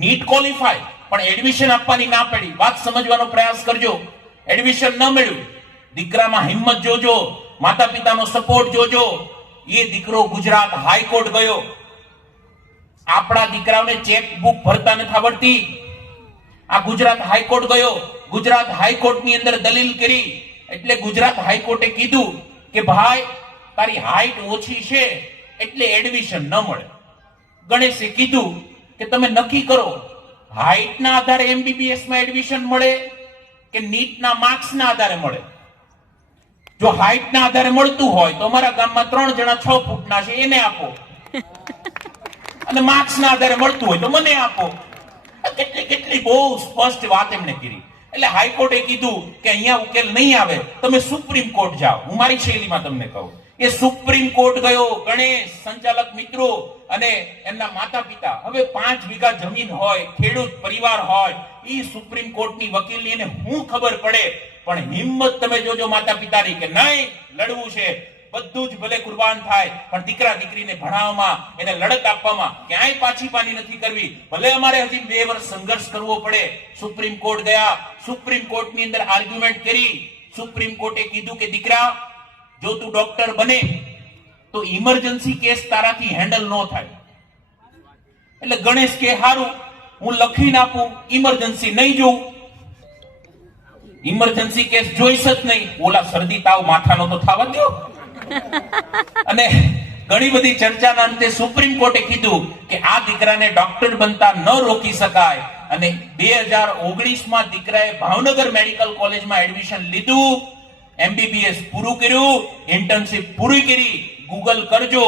NEET qualify, પણ admission આપવાની ના પડી. વાત સમજવાનો પ્રયાસ કરજો. એડમિશન ન મળ્યું, દીકરામાં હિંમત જોજો, માતા પિતાનો સપોર્ટ જોજો. એ દીકરો ગુજરાત હાઈકોર્ટ ગયો. આપણા દીકરાઓને ચેકબુક ભરતા નથી આવડતી. આ ગુજરાત હાઈકોર્ટ ગયો. ગુજરાત હાઈકોર્ટની અંદર દલીલ કરી, એટલે ગુજરાત હાઈકોર્ટે કીધું કે ભાઈ તારી હાઈટ ઓછી છે એટલે એડમિશન ન મળે. ગણેશે કીધું કે તમે નક્કી કરો, હાઈટના આધારે એમબીબીએસ માં એડમિશન મળે કે નીટના માર્ક્સના આધારે મળે. જો હાઈટના આધારે મળતું હોય તો અમારા ગામમાં 3 જણા 6 ફૂટના છે, એને આપો. અને માર્ક્સના આધારે મળતું હોય તો મને આપો. કેટલી બહુ સ્પષ્ટ વાત એમણે કરી. એટલે હાઈકોર્ટે કીધું કે અહીંયા ઉકેલ નહીં આવે, તમે સુપ્રીમ કોર્ટ જાઓ. હું મારી શૈલીમાં તમને કહું, એ સુપ્રીમ કોર્ટ ગયો. ગણેશ, સંચાલક મિત્રો અને એમના માતા પિતા, હવે 5 વીઘા જમીન હોય, ખેડૂત પરિવાર હોય, એ સુપ્રીમ કોર્ટની વકીલની એને શું ખબર પડે? પણ હિંમત તમે જોજો માતા પિતાની કે નહીં, લડવું છે. બધું જ ભલે કુરબાન થાય, પણ દીકરા દીકરીને ભણાવવામાં, એને લડત આપવામાં ક્યાંય પાછી પાની નથી કરવી. ભલે અમારે હજી 2 વર્ષ સંઘર્ષ કરવો પડે. સુપ્રીમ કોર્ટ ગયા. સુપ્રીમ કોર્ટની અંદર આર્ગ્યુમેન્ટ કરી. સુપ્રીમ કોર્ટે કીધું કે દીકરા, જો તું ડોક્ટર બને તો ઇમરજન્સી કેસ તારાથી હેન્ડલ ન થાય. એટલે ગણેશ કે હારું, હું લખીને આપું, ઇમરજન્સી નહીં જોઉં. ઇમરજન્સી કેસ જોઈશ જ નહીં. ઓલા શરદી તાવ માથાનો તો થવા દો. અને ઘણી બધી ચર્ચાના અંતે સુપ્રીમ કોર્ટે કીધું કે આ દીકરાને ડોક્ટર બનતા ન રોકી શકાય. અને 2019માં દીકરાએ ભાવનગર મેડિકલ કોલેજમાં એડમિશન લીધું, એમબીબીએસ પૂરું કર્યું, ઇન્ટર્નશિપ પૂરી કરી. ગૂગલ કરજો,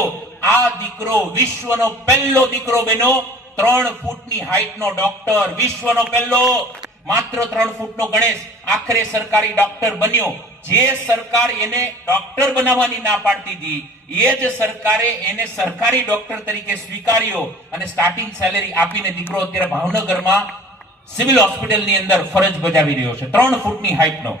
આ દીકરો વિશ્વનો પહેલો દીકરો બન્યો. 3 ફૂટની હાઈટનો ડોક્ટર, વિશ્વનો પહેલો. માત્ર 3 ફૂટનો ગણેશ આખરે સરકારી ડોક્ટર બન્યો. જે સરકાર એને ડોક્ટર બનાવવાની ના પાડતી હતી, એ જ સરકારે એને સરકારી ડોક્ટર તરીકે સ્વીકાર્યો અને સ્ટાર્ટિંગ સેલેરી આપીને દીકરો અત્યારે ભાવનગરમાં સિવિલ હોસ્પિટલની અંદર ફરજ બજાવી રહ્યો છે. 3 ફૂટની હાઈટનો.